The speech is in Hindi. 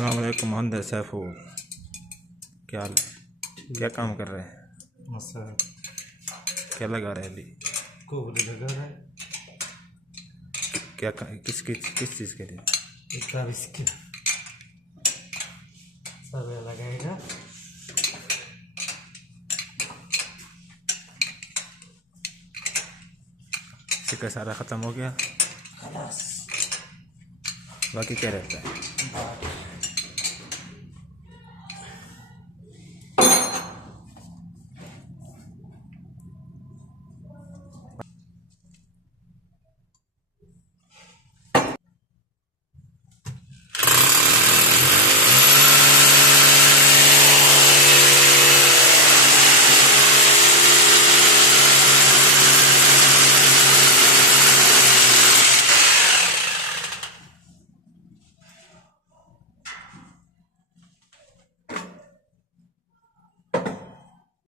अस्सलाम वालेकुम मोहम्मद सैफू, क्या हाल है? क्या काम कर रहे हैं? मसाला क्या लगा रहे हैं अभी? कोहली लगा रहा है। किस चीज़ के लिए? इतना बिस्किट सब लगाएगा। सिक्का सारा ख़त्म हो गया, खलास बाकी क्या रहता है?